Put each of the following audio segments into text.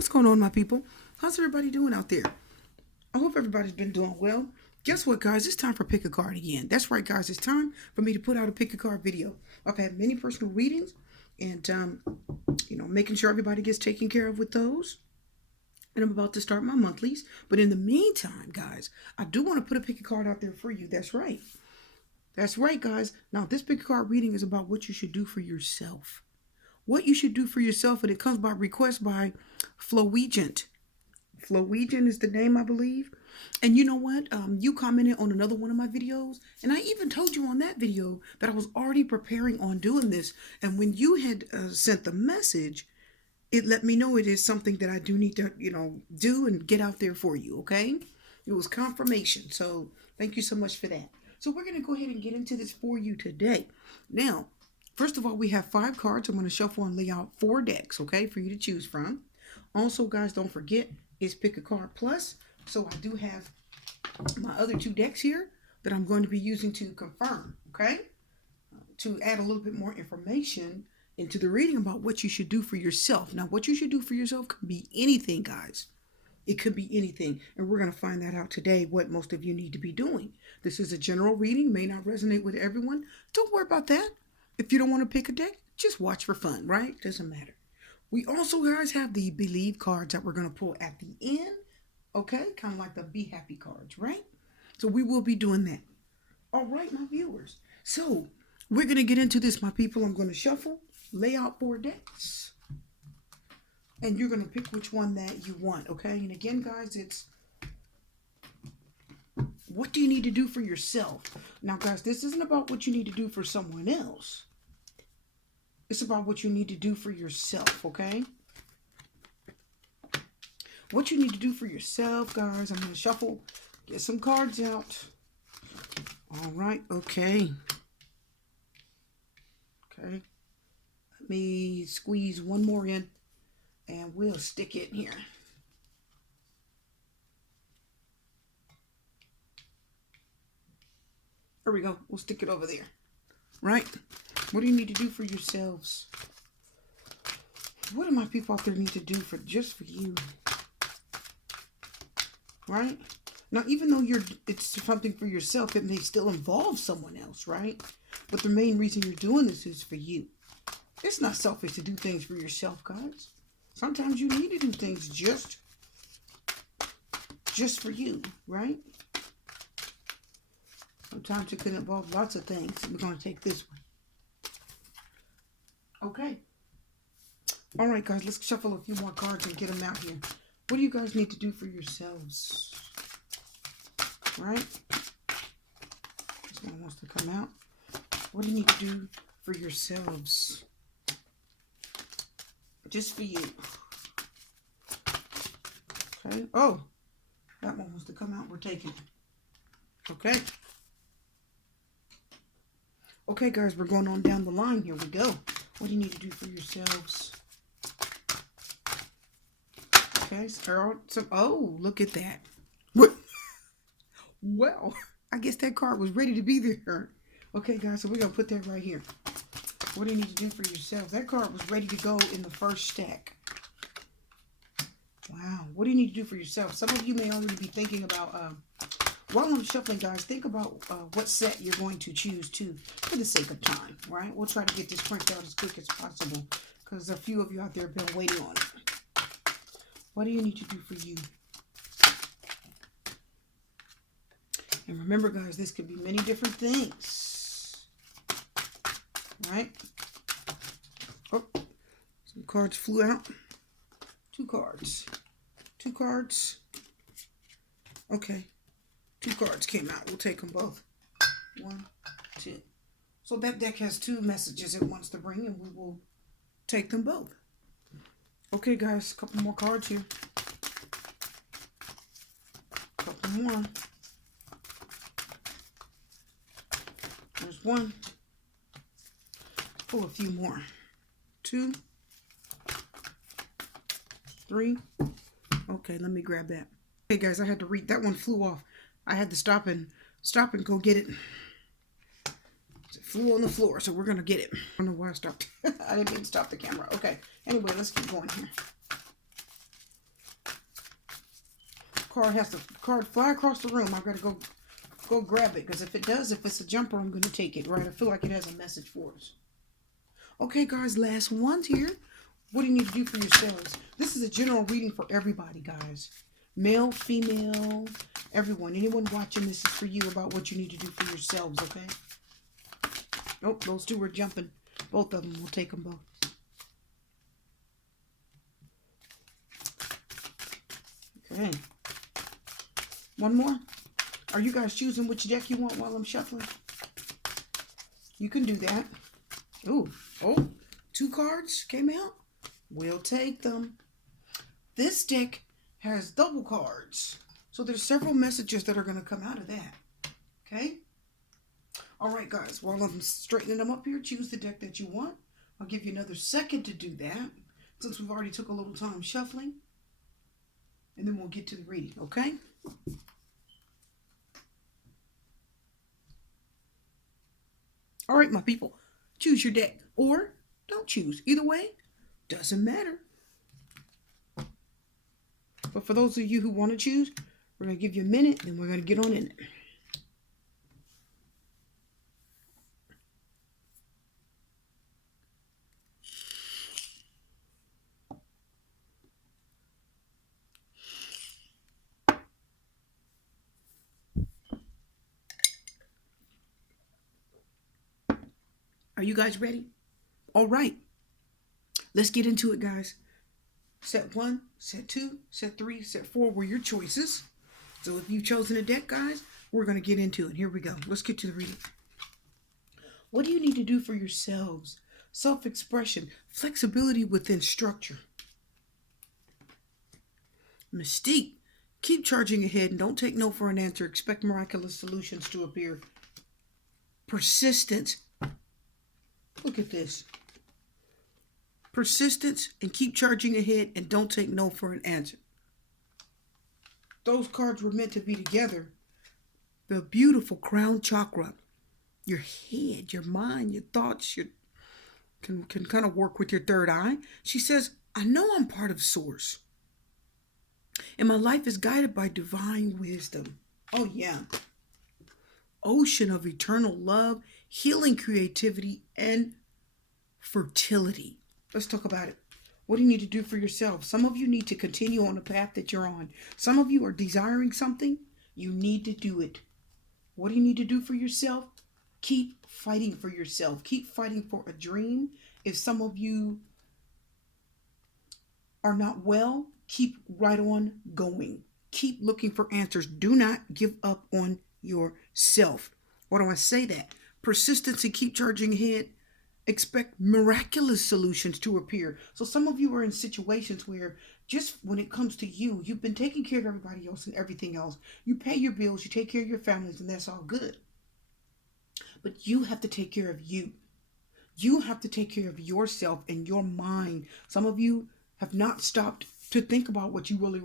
What's going on, my people? How's everybody doing out there? I hope everybody's been doing well. Guess what, guys? It's time for Pick a Card again. That's right, guys. It's time for me to put out a Pick a Card video. I've had many personal readings and, making sure everybody gets taken care of with those. And I'm about to start my monthlies. But in the meantime, guys, I do want to put a Pick a Card out there for you. That's right. That's right, guys. Now, this Pick a Card reading is about what you should do for yourself. What you should do for yourself, and it comes by request by Flowegent. Flowegent is the name, I believe. And you know what? You commented on another one of my videos, and I even told you on that video that I was already preparing on doing this. And when you had sent the message, it let me know it is something that I do need to, do and get out there for you, okay? It was confirmation. So thank you so much for that. So we're going to go ahead and get into this for you today. Now, first of all, we have 5 cards. I'm going to shuffle and lay out 4 decks, okay, for you to choose from. Also, guys, don't forget, it's Pick a Card Plus. So I do have my other 2 decks here that I'm going to be using to confirm, okay? To add a little bit more information into the reading about what you should do for yourself. Now, what you should do for yourself can be anything, guys. It could be anything. And we're going to find that out today, what most of you need to be doing. This is a general reading, may not resonate with everyone. Don't worry about that. If you don't want to pick a deck, just watch for fun, right? Doesn't matter. We also, guys, have the Believe cards that we're going to pull at the end. Okay? Kind of like the Be Happy cards, right? So we will be doing that. All right, my viewers. So we're going to get into this, my people. I'm going to shuffle, lay out 4 decks. And you're going to pick which one that you want, okay? And again, guys, it's what do you need to do for yourself? Now, guys, this isn't about what you need to do for someone else. It's about what you need to do for yourself, okay? What you need to do for yourself, guys. I'm going to shuffle, get some cards out. All right, okay. Okay. Let me squeeze one more in, and we'll stick it in here. There we go. We'll stick it over there. Right? What do you need to do for yourselves? What do my people out there need to do just for you? Right? Now, even though it's something for yourself, it may still involve someone else, right? But the main reason you're doing this is for you. It's not selfish to do things for yourself, guys. Sometimes you need to do things just for you, right? Sometimes it can involve lots of things. We're going to take this one. Okay. All right, guys, let's shuffle a few more cards and get them out here. What do you guys need to do for yourselves? Right? This one wants to come out. What do you need to do for yourselves? Just for you. Okay. Oh, that one wants to come out. We're taking it. Okay. Okay, guys, we're going on down the line. Here we go. What do you need to do for yourselves? Okay, start some. Oh, look at that. What? Well, I guess that card was ready to be there. Okay, guys, so we're going to put that right here. What do you need to do for yourself? That card was ready to go in the first stack. Wow. What do you need to do for yourself? Some of you may already be thinking about, while I'm shuffling, guys, think about what set you're going to choose to for the sake of time, right? We'll try to get this printed out as quick as possible because a few of you out there have been waiting on it. What do you need to do for you? And remember, guys, this could be many different things. Right? Oh, some cards flew out. 2 cards. 2 cards. Okay. 2 cards came out. We'll take them both. 1, 2. So that deck has 2 messages it wants to bring, and we will take them both. Okay, guys, a couple more cards here. A couple more. There's 1. Pull a few more. 2. 3. Okay, let me grab that. Okay, guys, I had to read. That one flew off. I had to stop and go get it. It flew on the floor, so we're going to get it. I don't know why I stopped. I didn't mean to stop the camera. Okay. Anyway, let's keep going here. card fly across the room. I gotta go grab it, because if it does, if it's a jumper, I'm gonna take it, right? I feel like it has a message for us. Okay, guys, last ones here. What do you need to do for yourselves? This is a general reading for everybody, guys. Male, female, everyone. Anyone watching this is for you, about what you need to do for yourselves, okay? Oh, those two were jumping. Both of them. We'll take them both. Okay. One more. Are you guys choosing which deck you want while I'm shuffling? You can do that. Ooh. Oh, 2 cards came out. We'll take them. This deck has double cards. So there's several messages that are going to come out of that. Okay? All right, guys. While I'm straightening them up here, choose the deck that you want. I'll give you another second to do that, since we've already took a little time shuffling. And then we'll get to the reading, okay? All right, my people. Choose your deck. Or don't choose. Either way, doesn't matter. But for those of you who want to choose, we're going to give you a minute, then we're going to get on in it. Are you guys ready? All right. Let's get into it, guys. Set 1, set 2, set 3, set 4 were your choices. So if you've chosen a deck, guys, we're going to get into it. Here we go. Let's get to the reading. What do you need to do for yourselves? Self-expression, flexibility within structure. Mystique, keep charging ahead and don't take no for an answer. Expect miraculous solutions to appear. Persistence. Look at this. Persistence and keep charging ahead and don't take no for an answer. Those cards were meant to be together. The beautiful crown chakra. Your head, your mind, your thoughts, can kind of work with your third eye. She says, I know I'm part of Source. And my life is guided by divine wisdom. Oh, yeah. Ocean of eternal love, healing, creativity, and fertility. Let's talk about it. What do you need to do for yourself? Some of you need to continue on the path that you're on. Some of you are desiring something. You need to do it. What do you need to do for yourself? Keep fighting for yourself. Keep fighting for a dream. If some of you are not well, keep right on going. Keep looking for answers. Do not give up on yourself. Why do I say that? Persistence and keep charging ahead. Expect miraculous solutions to appear. So some of you are in situations where just when it comes to you, you've been taking care of everybody else and everything else. You pay your bills, you take care of your families, and that's all good. But you have to take care of you. You have to take care of yourself and your mind. Some of you have not stopped to think about what you really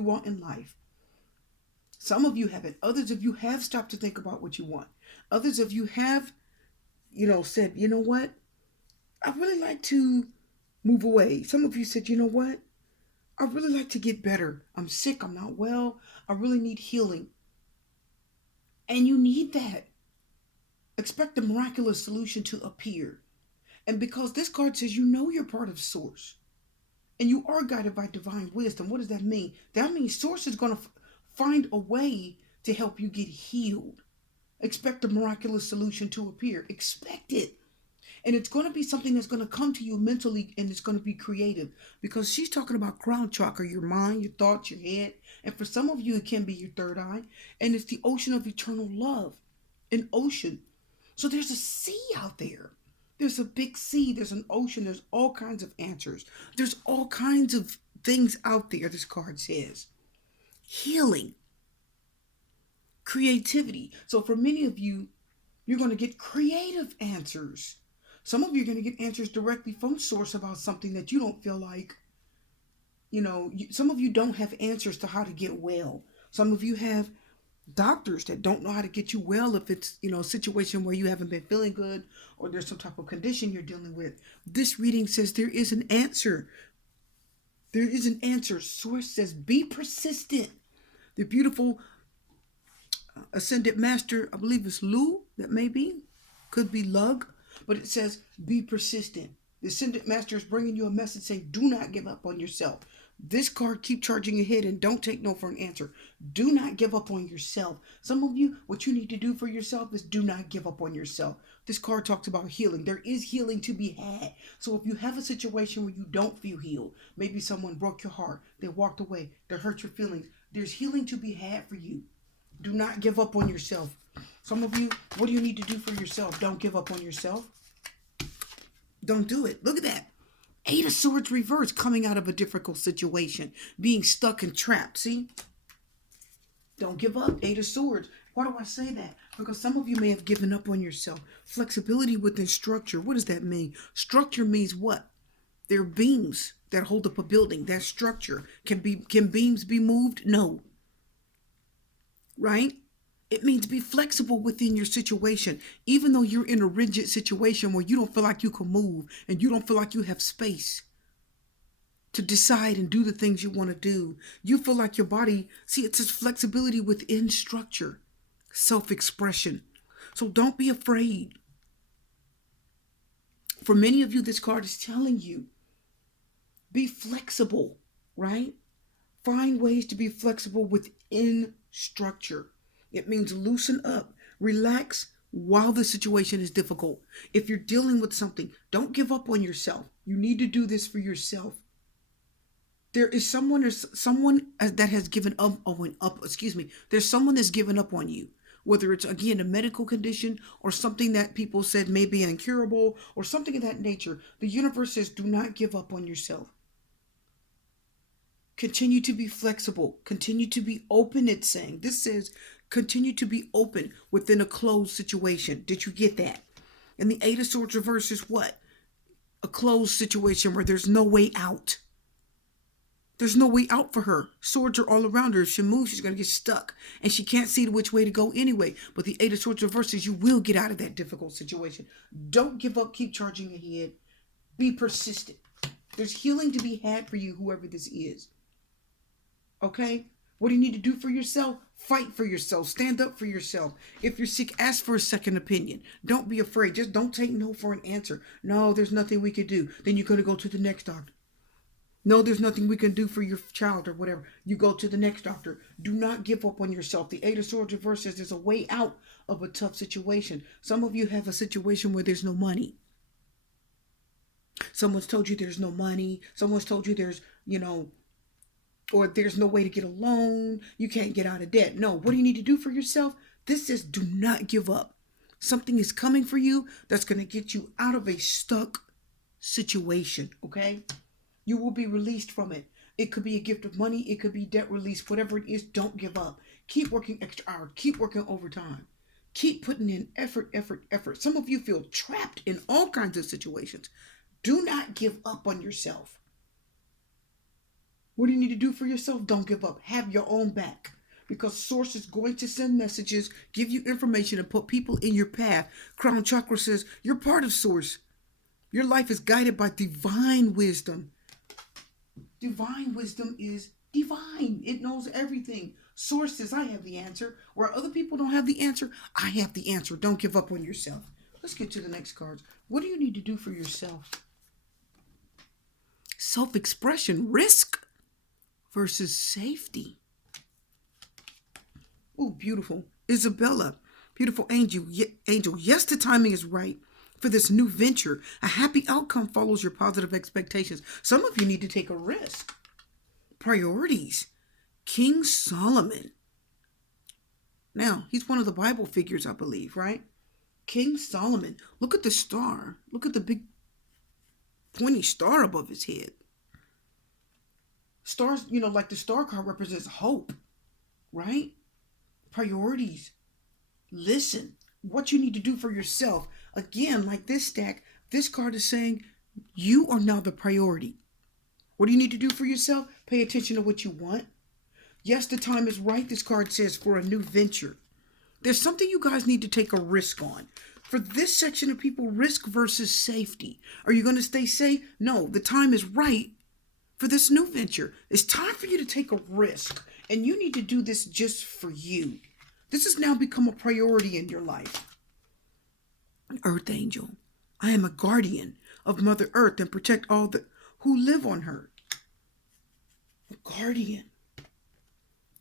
want in life. Some of you haven't. Others of you have stopped to think about what you want. Others of you have, said, you know what? I really like to move away. Some of you said, you know what? I really like to get better. I'm sick. I'm not well. I really need healing. And you need that. Expect a miraculous solution to appear. And because this card says you're part of Source. And you are guided by divine wisdom. What does that mean? That means Source is going to find a way to help you get healed. Expect a miraculous solution to appear. Expect it. And it's going to be something that's going to come to you mentally, and it's going to be creative. Because she's talking about crown chakra, your mind, your thoughts, your head. And for some of you, it can be your third eye. And it's the ocean of eternal love. An ocean. So there's a sea out there. There's a big sea. There's an ocean. There's all kinds of answers. There's all kinds of things out there, this card says. Healing. Creativity. So for many of you, you're going to get creative answers. Some of you are going to get answers directly from Source about something that you don't feel like, some of you don't have answers to how to get well. Some of you have doctors that don't know how to get you well if it's, a situation where you haven't been feeling good or there's some type of condition you're dealing with. This reading says there is an answer. There is an answer. Source says be persistent. The beautiful Ascended Master, I believe it's Lu, that may be, could be Lug, but it says be persistent. The Ascended Master is bringing you a message saying do not give up on yourself. This card, keep charging ahead and don't take no for an answer. Do not give up on yourself. Some of you, what you need to do for yourself is do not give up on yourself. This card talks about healing. There is healing to be had. So if you have a situation where you don't feel healed, maybe someone broke your heart, they walked away, they hurt your feelings, there's healing to be had for you. Do not give up on yourself. Some of you, what do you need to do for yourself? Don't give up on yourself. Don't do it. Look at that. Eight of Swords reverse, coming out of a difficult situation, being stuck and trapped. See? Don't give up. Eight of Swords. Why do I say that? Because some of you may have given up on yourself. Flexibility within structure. What does that mean? Structure means what? There are beams that hold up a building. That structure. Can beams be moved? No. Right? It means be flexible within your situation. Even though you're in a rigid situation where you don't feel like you can move and you don't feel like you have space to decide and do the things you want to do. You feel like your body, see, it's just flexibility within structure, self-expression. So don't be afraid. For many of you, this card is telling you, be flexible, right? Find ways to be flexible within structure. It means loosen up, relax while the situation is difficult. If you're dealing with something, don't give up on yourself. You need to do this for yourself. There is someone that has given up. There's someone that's given up on you. Whether it's, again, a medical condition or something that people said may be incurable or something of that nature. The universe says, do not give up on yourself. Continue to be flexible. Continue to be open, it's saying. This says, continue to be open within a closed situation. Did you get that? And the Eight of Swords reverse is what? A closed situation where there's no way out. There's no way out for her. Swords are all around her. If she moves, she's going to get stuck. And she can't see which way to go anyway. But the Eight of Swords reverses, you will get out of that difficult situation. Don't give up. Keep charging ahead. Be persistent. There's healing to be had for you, whoever this is. Okay? What do you need to do for yourself? Fight for yourself. Stand up for yourself. If you're sick, ask for a second opinion. Don't be afraid. Just don't take no for an answer. No, there's nothing we could do. Then you're going to go to the next doctor. No, there's nothing we can do for your child or whatever. You go to the next doctor. Do not give up on yourself. The Eight of Swords reverse says there's a way out of a tough situation. Some of you have a situation where there's no money. Someone's told you there's no money. Someone's told you there's, or there's no way to get a loan. You can't get out of debt. No, what do you need to do for yourself? This says do not give up. Something is coming for you that's going to get you out of a stuck situation, okay? You will be released from it. It could be a gift of money. It could be debt release. Whatever it is, don't give up. Keep working extra hours. Keep working overtime. Keep putting in effort. Some of you feel trapped in all kinds of situations. Do not give up on yourself. What do you need to do for yourself? Don't give up. Have your own back. Because Source is going to send messages, give you information, and put people in your path. Crown Chakra says you're part of Source. Your life is guided by divine wisdom. Divine wisdom is divine. It knows everything. Source says, I have the answer. Where other people don't have the answer, I have the answer. Don't give up on yourself. Let's get to the next cards. What do you need to do for yourself? Self-expression, risk versus safety. Oh, beautiful. Isabella, beautiful angel. Yes, the timing is right for this new venture. A happy outcome follows your positive expectations. Some of you need to take a risk. Priorities. King Solomon. Now, he's one of the Bible figures, I believe, right? King Solomon. Look at the star. Look at the big pointy star above his head. Stars, like the star card represents hope, right? Priorities. Listen, what you need to do for yourself. Again, like this stack, this card is saying you are now the priority. What do you need to do for yourself? Pay attention to what you want. Yes, the time is right. This card says for a new venture. There's something you guys need to take a risk on. For this section of people, risk versus safety. Are you going to stay safe? No, the time is right for this new venture. It's time for you to take a risk, and you need to do this just for you. This has now become a priority in your life. Earth Angel, I am a guardian of Mother Earth and protect all who live on her. A guardian.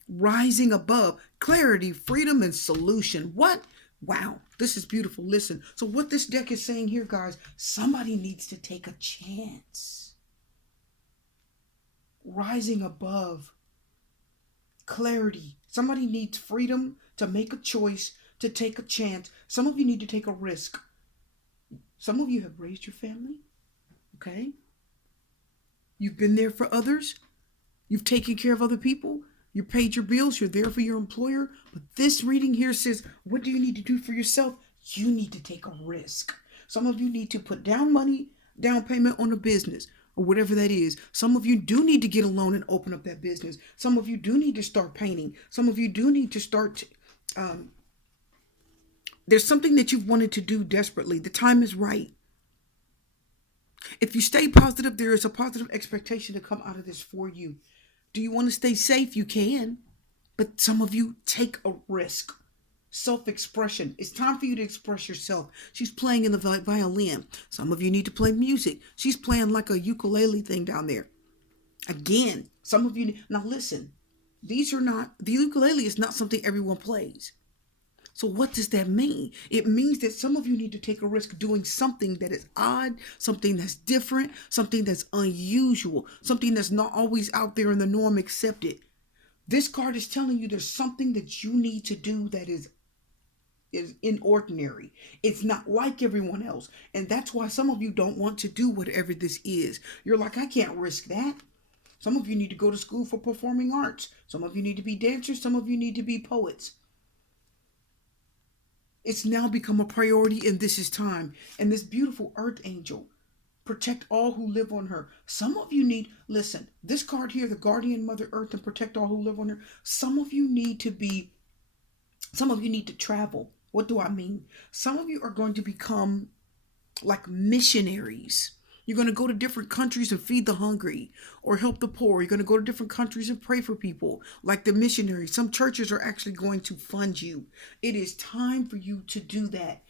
Rising above, clarity, freedom, and solution. What? Wow, this is beautiful. Listen, so what this deck is saying here, guys, somebody needs to take a chance. Rising above, clarity. Somebody needs freedom to make a choice, to take a chance. Some of you need to take a risk. Some of you have raised your family, okay? You've been there for others. You've taken care of other people. You paid your bills. You're there for your employer. But this reading here says, what do you need to do for yourself? You need to take a risk. Some of you need to put down money, down payment on a business or whatever that is. Some of you do need to get a loan and open up that business. Some of you do need to start painting. Some of you do need to start. There's something that you've wanted to do desperately. The time is right. If you stay positive, there is a positive expectation to come out of this for you. Do you want to stay safe? You can. But some of you take a risk. Self-expression. It's time for you to express yourself. She's playing in the violin. Some of you need to play music. She's playing like a ukulele thing down there. Again, some of you... Now listen. The ukulele is not something everyone plays. So what does that mean? It means that some of you need to take a risk doing something that is odd, something that's different, something that's unusual, something that's not always out there in the norm accepted. This card is telling you there's something that you need to do that is inordinary. It's not like everyone else. And that's why some of you don't want to do whatever this is. You're like, I can't risk that. Some of you need to go to school for performing arts. Some of you need to be dancers. Some of you need to be poets. It's now become a priority, and this is time. And this beautiful Earth Angel, protect all who live on her. Some of you need, listen, this card here, the Guardian Mother Earth and protect all who live on her. Some of you need to travel. What do I mean? Some of you are going to become like missionaries. You're going to go to different countries and feed the hungry or help the poor. You're going to go to different countries and pray for people like the missionaries. Some churches are actually going to fund you. It is time for you to do that.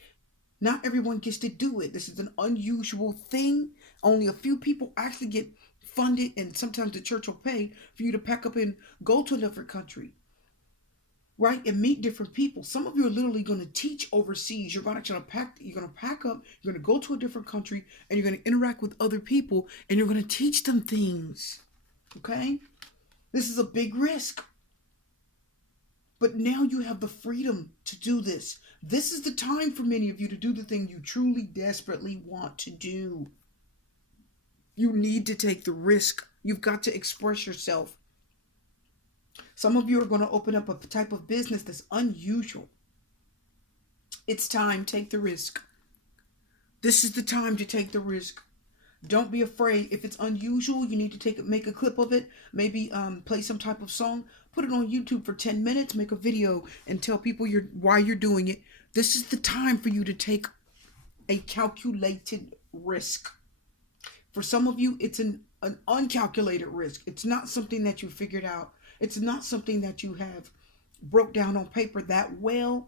Not everyone gets to do it. This is an unusual thing. Only a few people actually get funded, and sometimes the church will pay for you to pack up and go to a different country. Right? And meet different people. Some of you are literally going to teach overseas. You're going to pack up, you're going to go to a different country, and you're going to interact with other people, and you're going to teach them things. Okay? This is a big risk. But now you have the freedom to do this. This is the time for many of you to do the thing you truly, desperately want to do. You need to take the risk. You've got to express yourself. Some of you are going to open up a type of business that's unusual. It's time. Take the risk. This is the time to take the risk. Don't be afraid. If it's unusual, you need to make a clip of it. Maybe play some type of song. Put it on YouTube for 10 minutes. Make a video and tell people why you're doing it. This is the time for you to take a calculated risk. For some of you, it's an uncalculated risk. It's not something that you figured out. It's not something that you have broke down on paper that well.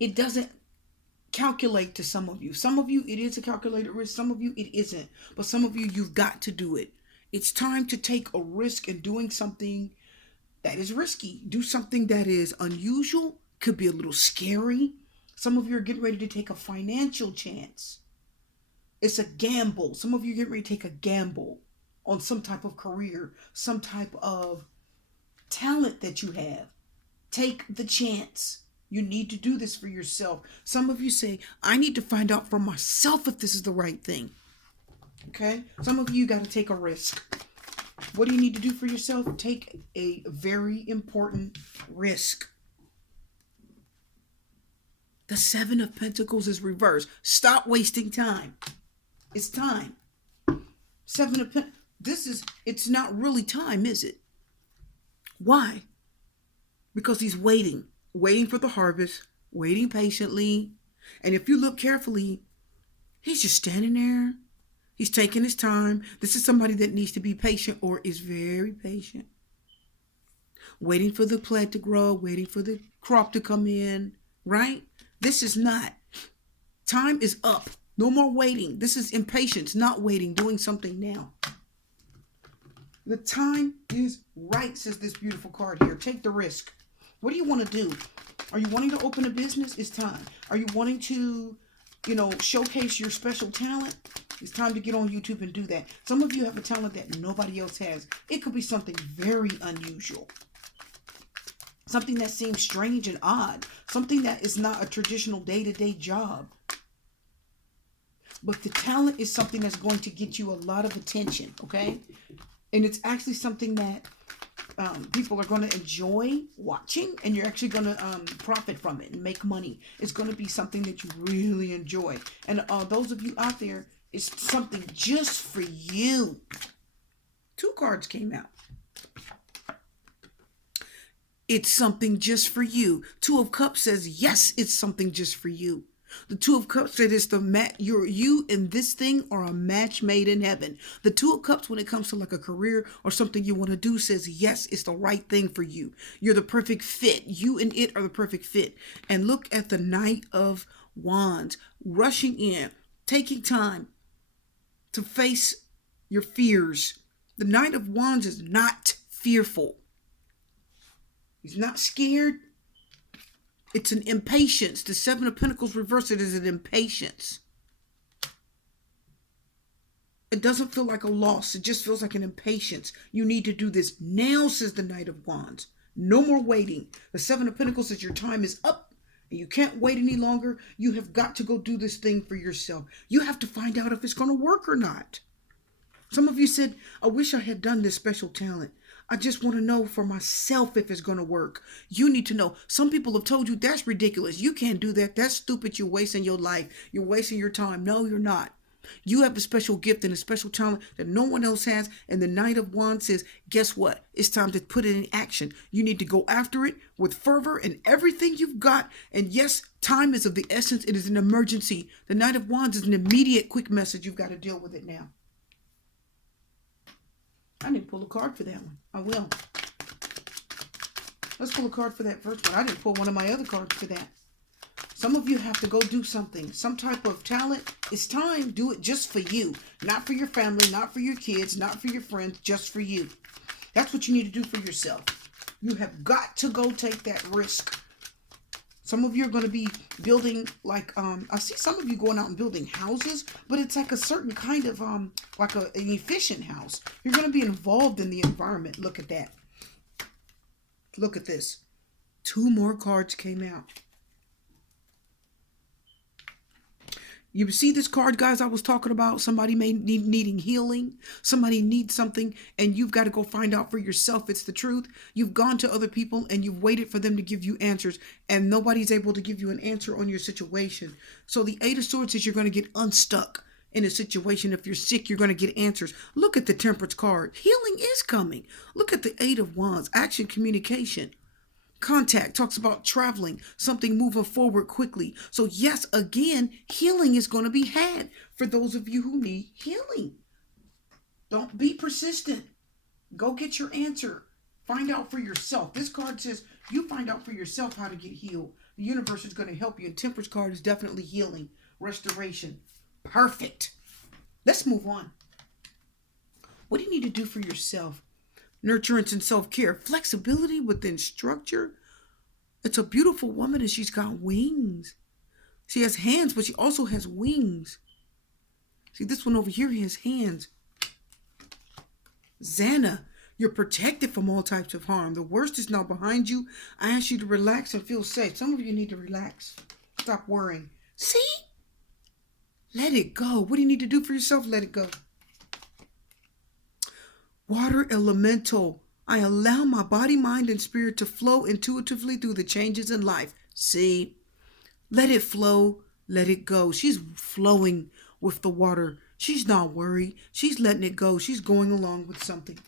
It doesn't calculate to some of you. Some of you, it is a calculated risk. Some of you, it isn't. But some of you, you've got to do it. It's time to take a risk in doing something that is risky. Do something that is unusual. Could be a little scary. Some of you are getting ready to take a financial chance. It's a gamble. Some of you are getting ready to take a gamble on some type of career, some type of talent that you have. Take the chance. You need to do this for yourself. Some of you say, I need to find out for myself if this is the right thing. Okay? Some of you got to take a risk. What do you need to do for yourself? Take a very important risk. The Seven of Pentacles is reversed. Stop wasting time. It's time. Seven of Pentacles. It's not really time, is it? Why? Because he's waiting for the harvest, waiting patiently. And if you look carefully, he's just standing there. He's taking his time. This is somebody that needs to be patient or is very patient. Waiting for the plant to grow, waiting for the crop to come in, right? This is not. Time is up. No more waiting. This is impatience, not waiting, doing something now. The time is right, says this beautiful card here. Take the risk. What do you want to do? Are you wanting to open a business? It's time. Are you wanting to, showcase your special talent? It's time to get on YouTube and do that. Some of you have a talent that nobody else has. It could be something very unusual. Something that seems strange and odd. Something that is not a traditional day-to-day job. But the talent is something that's going to get you a lot of attention, okay? And it's actually something that people are going to enjoy watching, and you're actually going to profit from it and make money. It's going to be something that you really enjoy. And those of you out there, it's something just for you. 2 cards came out. It's something just for you. 2 of Cups says, yes, it's something just for you. The 2 of Cups said it's you and this thing are a match made in heaven. The 2 of Cups, when it comes to like a career or something you want to do, says, yes, it's the right thing for you. You're the perfect fit. You and it are the perfect fit. And look at the Knight of Wands, rushing in, taking time to face your fears. The Knight of Wands is not fearful. He's not scared. It's an impatience. The 7 of Pentacles reversed, it is an impatience. It doesn't feel like a loss. It just feels like an impatience. You need to do this now, says the Knight of Wands. No more waiting. The 7 of Pentacles says your time is up and you can't wait any longer. You have got to go do this thing for yourself. You have to find out if it's going to work or not. Some of you said, I wish I had done this special talent. I just want to know for myself if it's going to work. You need to know. Some people have told you that's ridiculous. You can't do that. That's stupid. You're wasting your life. You're wasting your time. No, you're not. You have a special gift and a special talent that no one else has. And the Knight of Wands says, guess what? It's time to put it in action. You need to go after it with fervor and everything you've got. And yes, time is of the essence. It is an emergency. The Knight of Wands is an immediate, quick message. You've got to deal with it now. I didn't pull a card for that one. I will. Let's pull a card for that first one. I didn't pull one of my other cards for that. Some of you have to go do something. Some type of talent. It's time. Do it just for you. Not for your family. Not for your kids. Not for your friends. Just for you. That's what you need to do for yourself. You have got to go take that risk. Some of you are going to be building I see some of you going out and building houses, but it's like a certain kind of an efficient house. You're going to be involved in the environment. Look at that. Look at this. 2 more cards came out. You see this card, guys, I was talking about? Somebody needing healing. Somebody needs something, and you've got to go find out for yourself. It's the truth. You've gone to other people, and you've waited for them to give you answers, and nobody's able to give you an answer on your situation. So the 8 of Swords is you're going to get unstuck in a situation. If you're sick, you're going to get answers. Look at the Temperance card. Healing is coming. Look at the 8 of Wands. Action, communication. Contact talks about traveling, something moving forward quickly. So yes, again, healing is going to be had for those of you who need healing. Don't be persistent. Go get your answer. Find out for yourself. This card says you find out for yourself how to get healed. The universe is going to help you. And Temperance card is definitely healing, restoration. Perfect. Let's move on. What do you need to do for yourself? Nurturance and self-care, flexibility within structure. It's a beautiful woman and she's got wings. She has hands, but she also has wings. See, this one over here has hands. Xana, you're protected from all types of harm. The worst is now behind you. I ask you to relax and feel safe. Some of you need to relax. Stop worrying. See? Let it go. What do you need to do for yourself? Let it go. Water elemental. I allow my body, mind, and spirit to flow intuitively through the changes in life. See? Let it flow. Let it go. She's flowing with the water. She's not worried. She's letting it go. She's going along with something.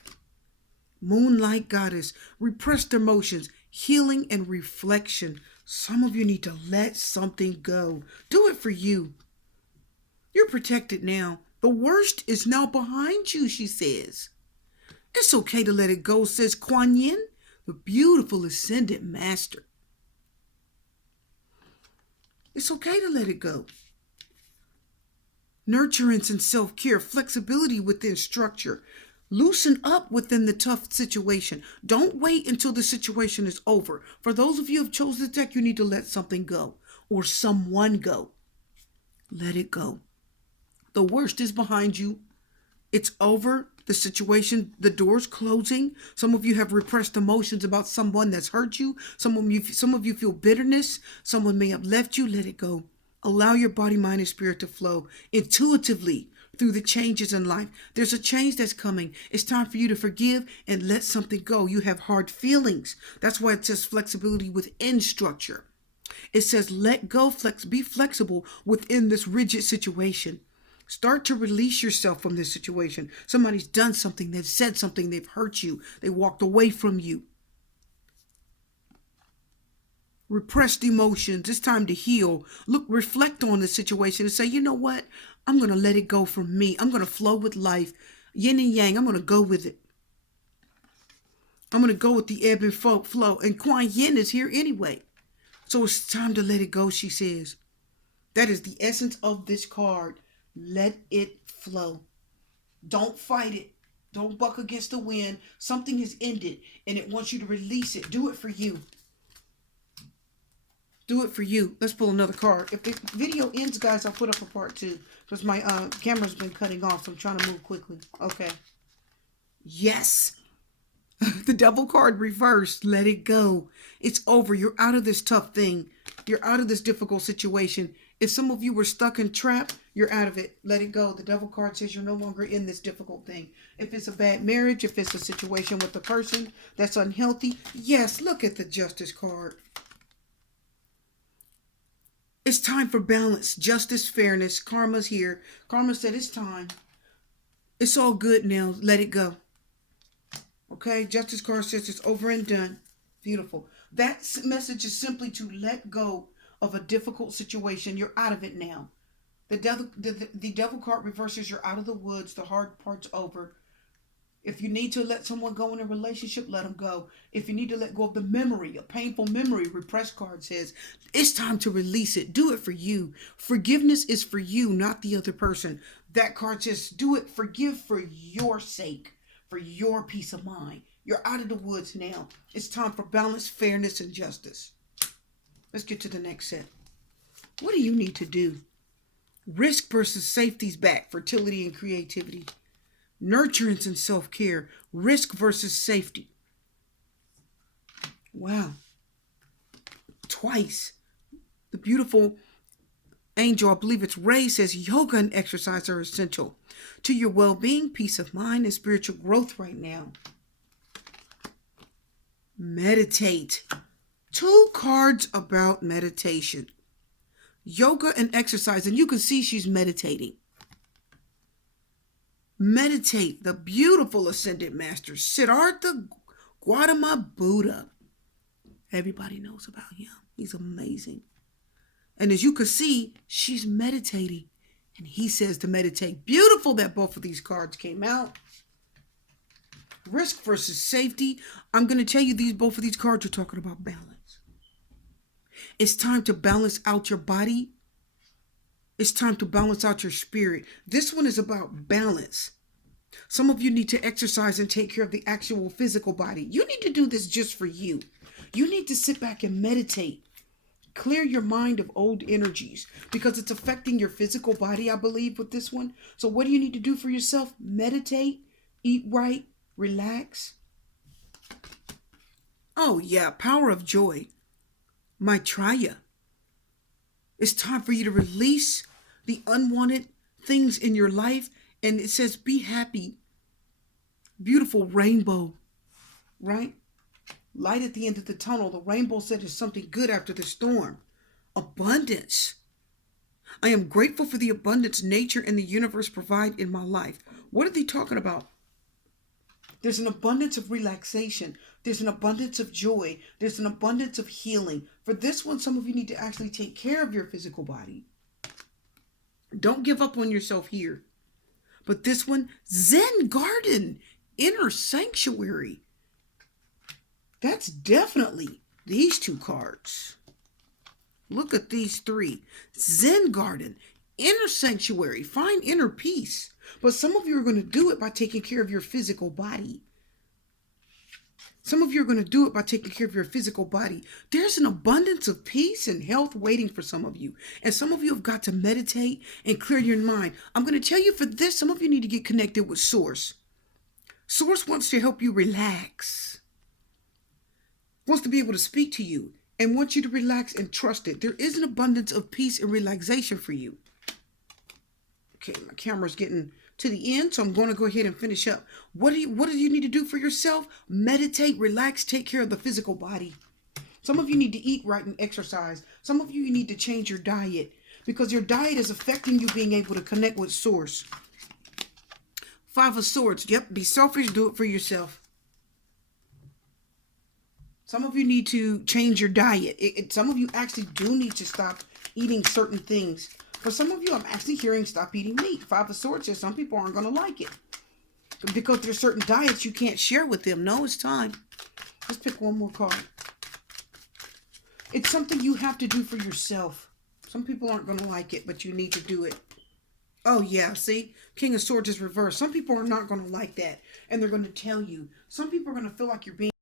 Moonlight goddess. Repressed emotions. Healing and reflection. Some of you need to let something go. Do it for you. You're protected now. The worst is now behind you, she says. It's okay to let it go, says Kuan Yin, the beautiful ascended master. It's okay to let it go. Nurturance and self-care, flexibility within structure. Loosen up within the tough situation. Don't wait until the situation is over. For those of you who have chosen the deck, you need to let something go or someone go. Let it go. The worst is behind you. It's over. The situation, the door's closing. Some of you have repressed emotions about someone that's hurt you. Some of you feel bitterness. Someone may have left you. Let it go. Allow your body, mind, and spirit to flow intuitively through the changes in life. There's a change that's coming. It's time for you to forgive and let something go. You have hard feelings. That's why it says flexibility within structure. It says let go, be flexible within this rigid situation. Start to release yourself from this situation. Somebody's done something, they've said something, they've hurt you, they walked away from you. Repressed emotions, it's time to heal. Look, reflect on the situation and say, you know what? I'm going to let it go from me. I'm going to flow with life. Yin and yang, I'm going to go with it. I'm going to go with the ebb and flow. And Kuan Yin is here anyway. So it's time to let it go, she says. That is the essence of this card. Let it flow. Don't fight it. Don't buck against the wind. Something has ended and it wants you to release it. Do it for you. Do it for you. Let's pull another card. If the video ends, guys, I'll put up a part 2 because my camera's been cutting off, so I'm trying to move quickly. Okay. Yes. The Devil card reversed. Let it go. It's over. You're out of this tough thing. You're out of this difficult situation. If some of you were stuck and trapped, you're out of it. Let it go. The Devil card says you're no longer in this difficult thing. If it's a bad marriage, if it's a situation with a person that's unhealthy, yes, look at the Justice card. It's time for balance, justice, fairness. Karma's here. Karma said it's time. It's all good now. Let it go. Okay, Justice card says it's over and done. Beautiful. That message is simply to let go of a difficult situation. You're out of it now. The devil card reverses. You're out of the woods. The hard part's over. If you need to let someone go in a relationship, let them go. If you need to let go of the memory, a painful memory, repressed card says, it's time to release it. Do it for you. Forgiveness is for you, not the other person. That card says, do it. Forgive for your sake, for your peace of mind. You're out of the woods now. It's time for balance, fairness, and justice. Let's get to the next set. What do you need to do? Risk versus safety's back, fertility and creativity. Nurturance and self-care. Risk versus safety. Wow. Twice. The beautiful angel, I believe it's Ray, says yoga and exercise are essential to your well-being, peace of mind, and spiritual growth right now. Meditate. 2 cards about meditation. Yoga and exercise. And you can see she's meditating. Meditate. The beautiful ascended master, Siddhartha Gautama Buddha. Everybody knows about him. He's amazing. And as you can see, she's meditating. And he says to meditate. Beautiful that both of these cards came out. Risk versus safety. I'm going to tell you both of these cards are talking about balance. It's time to balance out your body. It's time to balance out your spirit. This one is about balance. Some of you need to exercise and take care of the actual physical body. You need to do this just for you. You need to sit back and meditate. Clear your mind of old energies because it's affecting your physical body, I believe, with this one. So what do you need to do for yourself? Meditate, eat right, relax. Oh yeah, power of joy. Maitreya. It's time for you to release the unwanted things in your life. And it says, be happy. Beautiful rainbow, right? Light at the end of the tunnel. The rainbow said there's something good after the storm. Abundance. I am grateful for the abundance nature and the universe provide in my life. What are they talking about? There's an abundance of relaxation. There's an abundance of joy. There's an abundance of healing. For this one, some of you need to actually take care of your physical body. Don't give up on yourself here. But this one, Zen Garden, Inner Sanctuary. That's definitely these two cards. Look at these three. Zen Garden, Inner Sanctuary, find inner peace. But some of you are going to do it by taking care of your physical body. Some of you are going to do it by taking care of your physical body. There's an abundance of peace and health waiting for some of you. And some of you have got to meditate and clear your mind. I'm going to tell you for this, some of you need to get connected with Source. Source wants to help you relax. Wants to be able to speak to you and wants you to relax and trust it. There is an abundance of peace and relaxation for you. Okay, my camera's getting to the end, so I'm going to go ahead and finish up. What do you need to do for yourself? Meditate, relax, take care of the physical body. Some of you need to eat right and exercise. Some of you need to change your diet because your diet is affecting you being able to connect with Source. Five of Swords. Yep, be selfish, do it for yourself. Some of you need to change your diet. Some of you actually do need to stop eating certain things. For some of you, I'm actually hearing stop eating meat. Five of Swords says some people aren't going to like it. Because there's certain diets you can't share with them. No, it's time. Let's pick one more card. It's something you have to do for yourself. Some people aren't going to like it, but you need to do it. Oh, yeah, see? King of Swords is reversed. Some people are not going to like that. And they're going to tell you. Some people are going to feel like you're being